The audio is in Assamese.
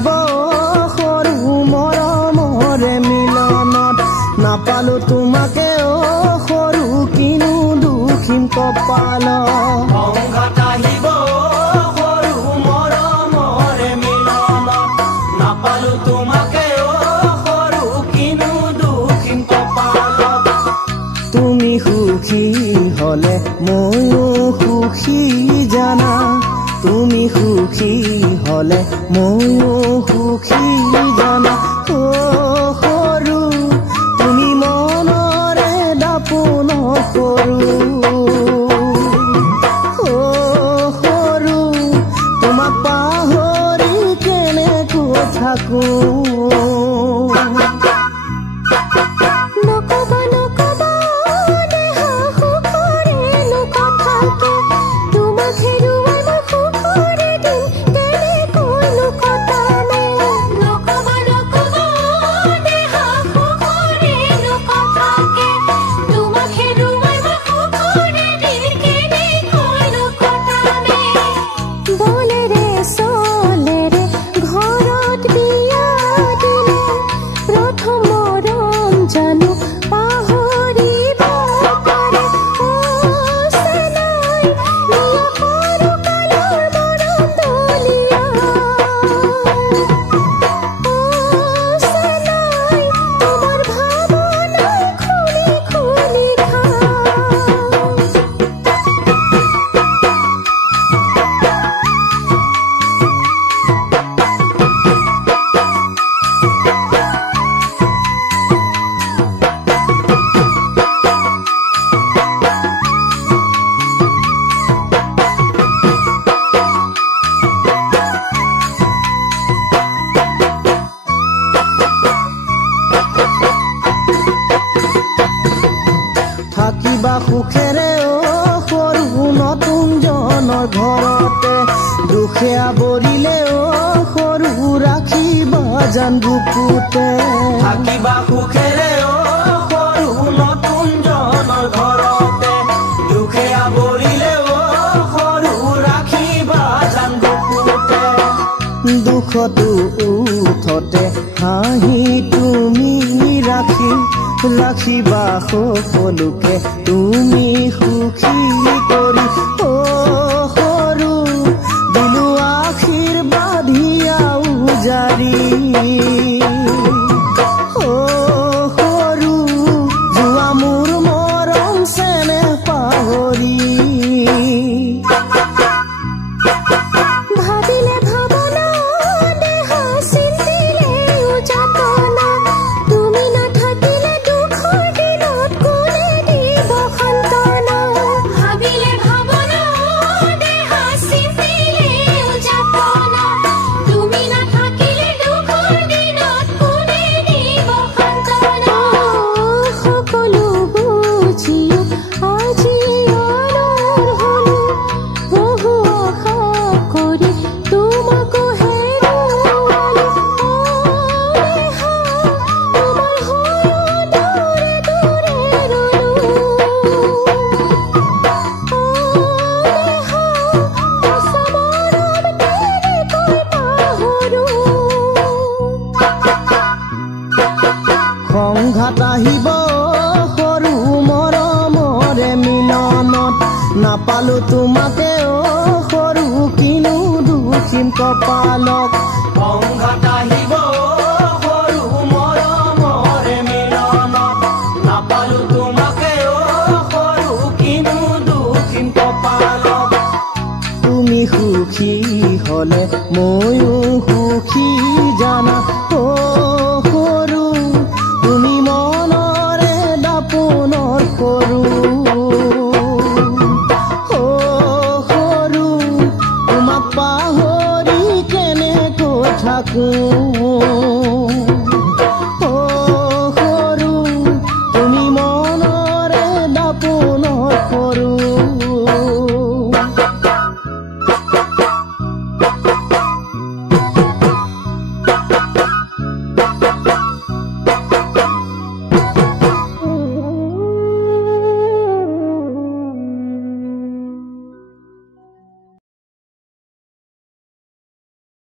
আহিব সৰু মৰমৰে মিলনত নাপালো তোমাকে সৰু কিনো দুখিন কপালত সংঘাত আহিব সৰু মৰমৰে মিলনত নাপালো তোমাকে সৰু কিনো দুখিন কপালত তুমি সুখী হলে ময়ো সুখী জানা তুমি সুখী হলে ময়ো সুখী জানা সৰু তুমি মনৰে দাপোন সৰু সৰু তোমাক পাহৰি কেনেকৈ থাকো থাকিবা সুখেৰে সৰু নতুন জনৰ ঘৰতে দুখে আৱৰিলে সৰু ৰাখিবা জান বুকুতে থাকিবা সুখেৰে সৰু নতুন জনৰ ঘৰতে দুখে আৱৰিলে সৰু ৰাখিবা জান বুকুতে দুখতো উঠতে হাঁহি তুমি ৰাখিবা সকলোকে তুমি সুখী কৰি সৰু দিলো আশীৰ্বাদ জাৰি সৰু যোৱা মোৰ মৰম চেনে পাহৰি সংঘাত আহিব সৰু মৰমৰে মিলনত নাপালো তোমাকে সৰু কিনো দুখিন কপালত সংঘাত আহিব সৰু মৰমৰে মিলনত নাপালো তোমাকে সৰু কিনো দুখিন কপালত তুমি সুখী হলে ময়ো সুখী জানা সৰু তুমি মনৰে দাপোনৰ সৰু সৰু তোমাক পাহৰি কেনেকৈ থাকো।